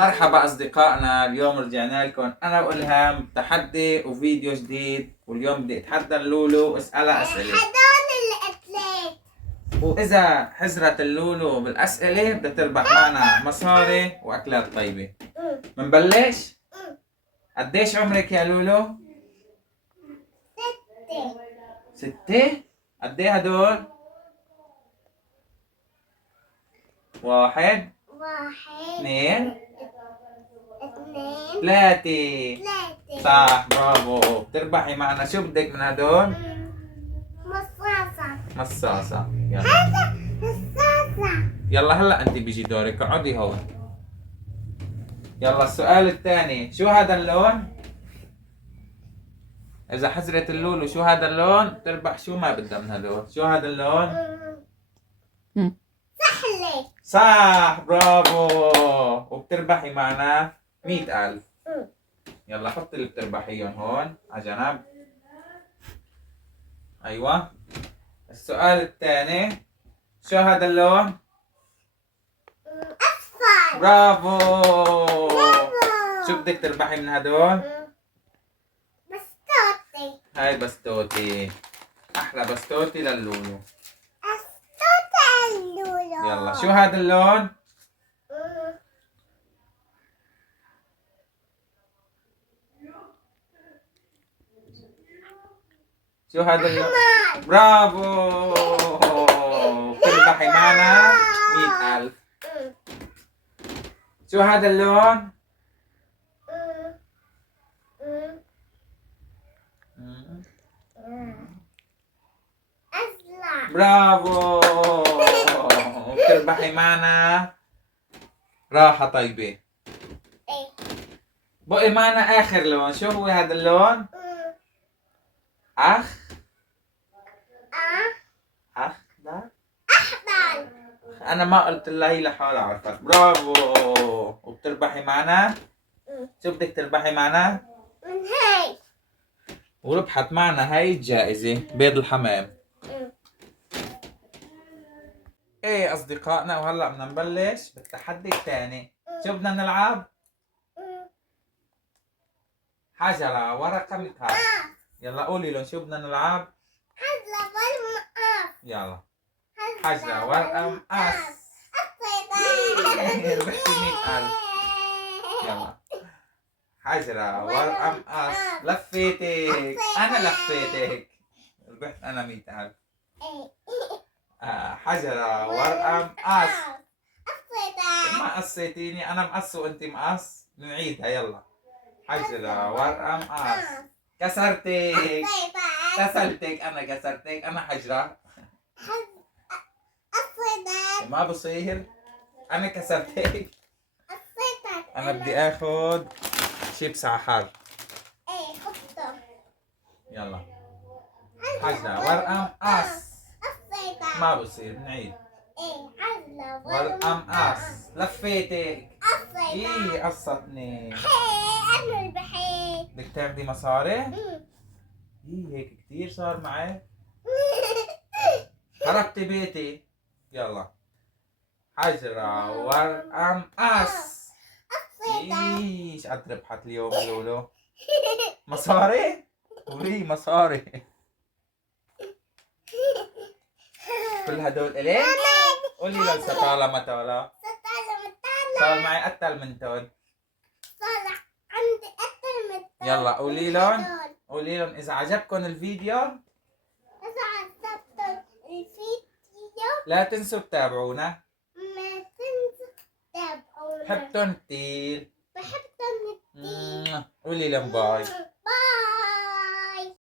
مرحبا أصدقائنا، اليوم رجعنا لكم أنا وإلهام تحدي وفيديو جديد. واليوم بدي أتحدى اللولو وأسألها أسئلة، وإذا حزرت اللولو بالأسئلة بدها تربح معنا مصاري وأكلات طيبة. منبلش؟ قديش عمرك يا لولو؟ 6. قديه هدول؟ 1 2 3. صح، برافو. بتربحي معنا. شو بدك من هدول؟ مصاصة. يلا يلا هلا انت بيجي دورك، اقعدي هون. يلا السؤال الثاني، شو هذا اللون؟ اذا حزرت اللولو شو هذا اللون بتربح. شو ما بدها من هدول؟ شو هذا اللون؟ سحلة. صح، برافو. وبتربحي معنا 100,000. يلا حطي اللي بتربحيهم هون على جنب. ايوه. السؤال الثاني، شو هذا اللون؟ أصفر. برافو. شو بدك تربحي من هدول؟ بستوتي. هاي بستوتي. احلى بستوتي للولو. بستوتي اللولو. يلا شو هذا اللون؟ شو هذا اللون؟ أحمر. برافو. بتربحي معنا 100,000. شو هذا اللون؟ أزرق. برافو. بتربحي معنا راحة طيبة. إيه. بقي معنا آخر لون. شو هو هذا اللون؟ أخ أخضر. أحمر. أنا ما قلت لها، هي لحالها عرفت. برافو. وبتربحي معنا. شو بدك تربحي معنا؟ من هي. وربحت معنا هاي الجائزة، بيض الحمام. ايه أصدقائنا، وهلأ بدنا نبلش بالتحدي الثاني. شو بدنا نلعب؟ حجرة ورقة مقص. يلا قولي لهم شو بدنا نلعب. هزلة والمقص. يلا حجرة ورقة مقص. ربحتي 100,000. يلا حجرة ورقة مقص. لفيتك. أنا لفيتك. ربحت أنا 100,000. حجرة ورقة مقص. ما قصيتيني، أنا مقص وأنت مقص. نعيدها يلا. حجرة ورقة مقص. كسرتك. كسرتك. أنا كسرتك. أنا حجرة. ما بصير. أنا كسرتك. أنا بدي آخذ شيبس عحر. يلا حجرة ورقة مقص. ما بصير. نعيد. ورقة مقص. لفيتك. إيه قصتني. أنا البحيث. بدك تاخدي مصاري؟ إيه هيك كتير صار معي. خربتي بيتي. يلا حجرة ورقة مقص. ايش قد ربحت اليوم لولو؟ مصاري؟ قولي مصاري. كل هدول إليك؟ قولي لهم سطالة مطالة. صار معي أكثر من تون. عندي أكثر من يلا قولي لهم إذا عجبكم الفيديو إذا عجبكم الفيديو لا تنسوا تتابعونا. ما تنسوا تتابعونا. بحبكم كتير. بحبكم كتير. قولي لهم باي.